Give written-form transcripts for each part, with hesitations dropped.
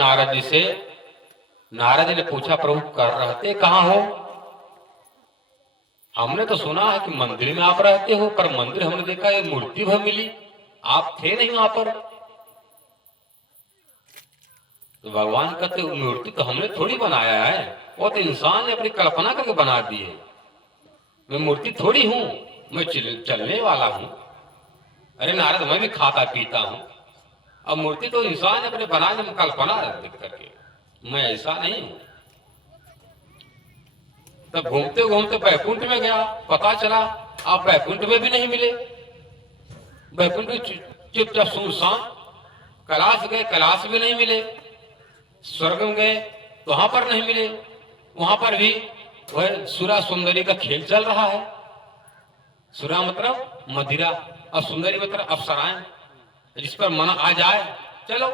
नारद जी से। नारद जी ने पूछा, प्रभु कर रहते कहाँ हो? हमने तो सुना है कि मंदिर में आप रहते हो, पर मंदिर हमने देखा ये मूर्ति भर मिली, आप थे नहीं वहां पर। तो भगवान कहते मूर्ति तो हमने थोड़ी बनाया है, वो तो इंसान ने अपनी कल्पना करके बना दी है। मैं मूर्ति थोड़ी हूं, मैं चलने वाला हूं। अरे नारद, मैं भी खाता पीता हूं। अब मूर्ति तो इंसान ने अपने बनाने में कल्पना देख करके, मैं ऐसा नहीं हूं। तब घूमते घूमते बैकुंठ में गया, पता चला आप बैकुंठ में भी नहीं मिले। बैकुंठ में चुपचाप सुनसान। कैलाश गए, कैलाश भी नहीं मिले। स्वर्ग में गए तो वहां पर नहीं मिले, वहां पर भी वह सुरा सुंदरी का खेल चल रहा है। सुरा मतलब मदिरा और सुंदरी मतलब अप्सराएं, जिस पर मन आ जाए चलो।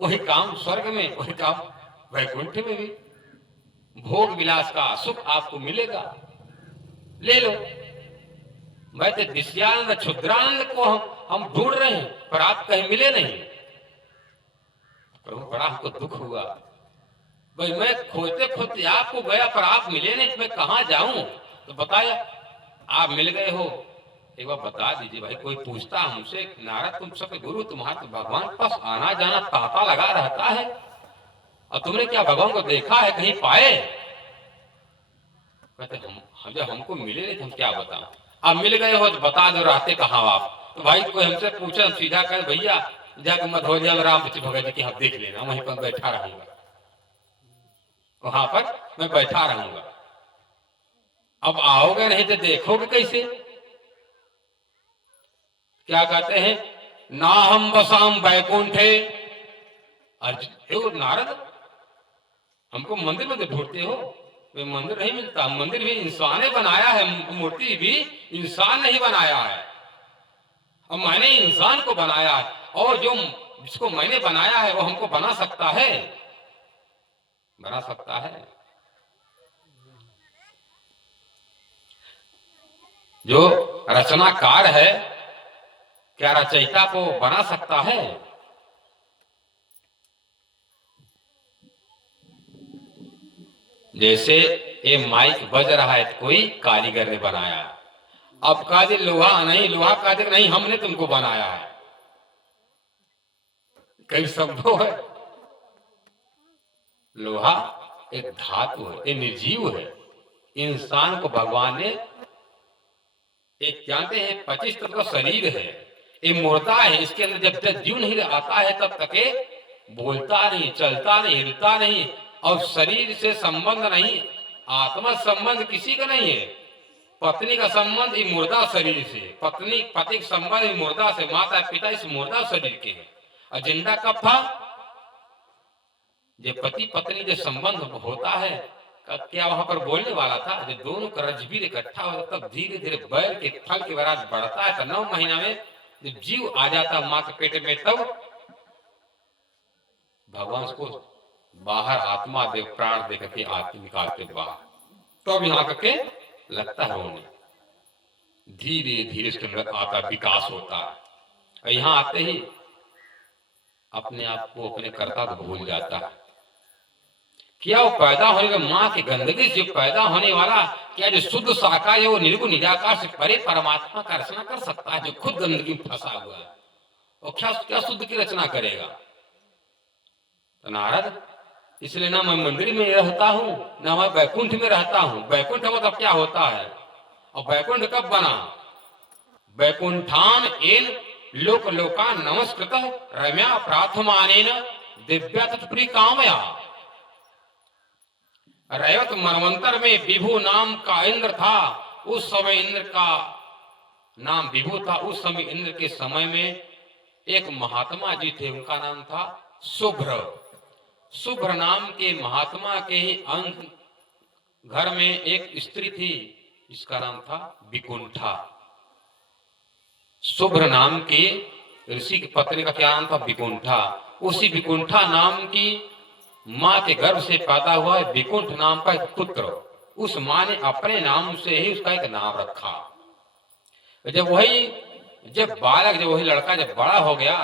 वही काम स्वर्ग में, वही काम वैकुंठ में भी। भोग विलास का सुख आपको मिलेगा, ले लो। मैं तो विषयानंद क्षुद्रानंद को हम ढूंढ रहे हैं, पर आप कहीं मिले नहीं। प्रभु बड़ा हमको दुख हुआ, भाई मैं खोजते खोजते आपको गया, पर आप मिले नहीं, तो मैं कहाँ जाऊं? तो बताया आप मिल गए हो, एक बार बता दीजिए भाई। कोई पूछता हमसे, नारद तुम सबके गुरु, तुम्हारा तो भगवान के पास आना जाना तांता लगा रहता है, और तुमने क्या भगवान को देखा है, कहीं पाए? कहते हम जब हमको मिले नहीं, हम क्या बताओ। आप मिल गए हो तो बता दो, रहते कहाँ आप? तो भाई कोई हमसे पूछे, सीधा कहे भैया जाकर मधोलिया में राम भगत जी की आप देख लेना, वहीं पर बैठा रहूंगा, वहां पर मैं बैठा रहूंगा। अब आओगे नहीं तो देखोगे कैसे? क्या कहते हैं, ना हम बसाम बैकुंठे। अर्जुन, नारद हमको मंदिर में ढूंढते हो? वे मंदिर नहीं मिलता, मंदिर भी इंसान ने बनाया है, मूर्ति भी इंसान नहीं बनाया है, और मैंने इंसान को बनाया है, और जो जिसको मैंने बनाया है वो हमको बना सकता है, बना सकता है। जो रचनाकार है, क्या रचयिता को बना सकता है? जैसे ये माइक बज रहा है, कोई कारीगर ने बनाया। अब कारीगर लोहा नहीं, लोहा कारीगर नहीं, हमने तुमको बनाया है। कई संभव है? लोहा एक धातु है, एक निर्जीव है। इंसान को भगवान ने एक जानते हैं 25 तत्व का शरीर है, ये मुर्दा है, इसके अंदर जब तक जीव नहीं आता है तब तक ये बोलता नहीं, चलता नहीं, हिलता नहीं, और शरीर से संबंध नहीं, आत्मा संबंध किसी का नहीं है। पत्नी का संबंध इस मुर्दा शरीर से, पत्नी पति का संबंध इस मुर्दा से, माता पिता इस मुर्दा शरीर के है। और जिंदा कब था? जो पति पत्नी जो संबंध होता है, क्या वहां पर बोलने वाला था? जब दोनों का रजबीर इकट्ठा होता तब धीरे धीरे बैल के फल के बराबर बढ़ता है। तो 9 महीना में जब जीव आ जाता माँ के पेट में, तब भगवान को बाहर आत्मा दे, प्राण दे करके आत्मा निकालते बाहर, तो अब यहाँ करके लगता है उन्हें धीरे धीरे इसके अंदर आता विकास होता है, और यहाँ आते ही अपने आप को अपने कर्ता को भूल जाता है। क्या वो पैदा होने का माँ की गंदगी से पैदा होने वाला, क्या जो शुद्ध शाखा है वो निर्गुण निराकार से परे परमात्मा का रचना कर सकता है? जो खुद गंदगी में फंसा हुआ है, और क्या शुद्ध की रचना करेगा? तो नारद, इसलिए ना मैं मंदिर में रहता हूँ, ना मैं बैकुंठ में रहता हूँ। बैकुंठ हो तब क्या होता है, और बैकुंठ कब बना? बैकुंठान एन लोक लोका नमस्कृत रम्या प्रार्थमानेन दिव्या तत्प्री कामया। रैवत मनवंतर में विभु नाम का इंद्र था, उस समय इंद्र का नाम विभु था। उस समय इंद्र के समय में एक महात्मा जी थे, उनका नाम था शुभ्र। शुभ्र नाम के महात्मा के ही अंत घर में एक स्त्री थी, इसका नाम था विकुंठा। शुभ्र नाम के ऋषि की पत्नी का क्या नाम था? विकुंठा। उसी विकुंठा नाम की माँ के गर्भ से पैदा हुआ है विकुंठ नाम का एक पुत्र। उस माँ ने अपने नाम से ही उसका एक नाम रखा। जब वही बालक, जब वही लड़का जब बड़ा हो गया,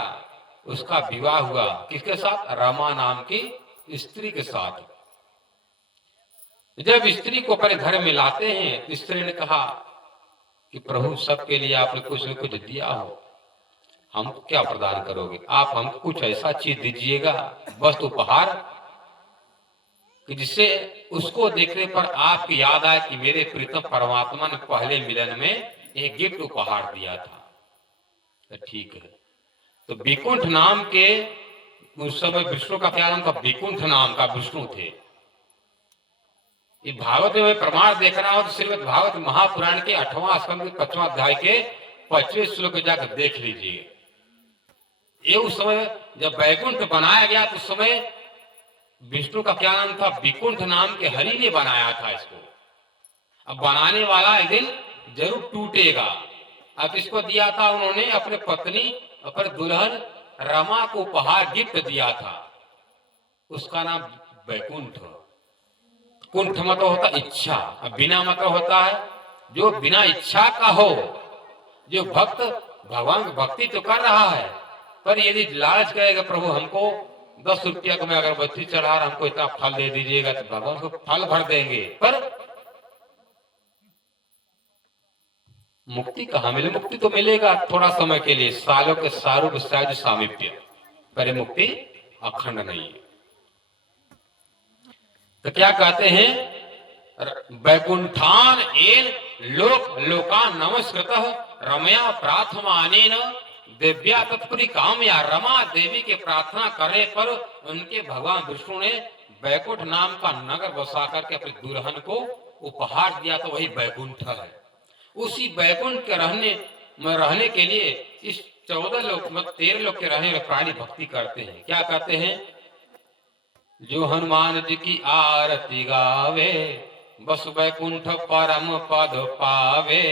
उसका विवाह हुआ किसके साथ? रमा नाम की स्त्री के साथ। जब स्त्री को अपने घर में लाते हैं, स्त्री ने कहा कि प्रभु सबके लिए आपने कुछ न कुछ दिया हो, हमको क्या प्रदान करोगे? आप हमको कुछ ऐसा चीज दीजिएगा, वस्तु उपहार, कि जिससे उसको देखने पर आपकी याद आए कि मेरे प्रीतम परमात्मा ने पहले मिलन में एक गिफ्ट उपहार दिया था। तो ठीक है। तो विकुंठ नाम के, उस समय विष्णु का क्या नाम था? विकुंठ नाम का विष्णु थे। ये भागवत में प्रमाण देखना हो तो श्रीमद् भागवत महापुराण के 8वां स्कंद के 5वां अध्याय के 25वें श्लोक में जाकर देख लीजिए। ये उस समय जब वैकुंठ बनाया गया तो उस समय विष्णु का क्या नाम था? विकुंठ नाम के हरि ने बनाया था इसको। अब बनाने वाला एक दिन जरूर टूटेगा। अब इसको दिया था उन्होंने अपने पत्नी, अपने दुल्हन रमा को उपहार गिफ्ट दिया था, उसका नाम वैकुंठ। कुंठ मतलब होता इच्छा, अब बिना मतलब होता है जो बिना इच्छा का हो। जो भक्त भगवान की भक्ति तो कर रहा है, पर यदि लालच करेगा प्रभु हमको 10 रुपया को मैं अगरबत्ती चढ़ा रहा, हमको इतना फल दे दीजिएगा, तो भगवान को फल भर देंगे, पर मुक्ति कहाँ मिले? मुक्ति तो मिलेगा थोड़ा समय के लिए, सालों के सारूप सहज सामीप्य, पर मुक्ति अखंड नहीं है। तो क्या कहते हैं? वैकुंठान एन लोक लोकान नमस्कृत रमया प्रार्थमानेन दिव्या तत्पुरी कामया। रमा देवी के प्रार्थना करने पर उनके भगवान विष्णु ने वैकुंठ नाम का नगर बसा करके अपनी दुल्हन को उपहार दिया, तो वही वैकुंठ है। उसी वैकुंठ के रहने के लिए इस 14 लोक में 13 लोक के रहने वाले प्राणी भक्ति करते हैं। क्या कहते हैं? जो हनुमान जी की आरती गावे, बस वैकुंठ परम पद पावे।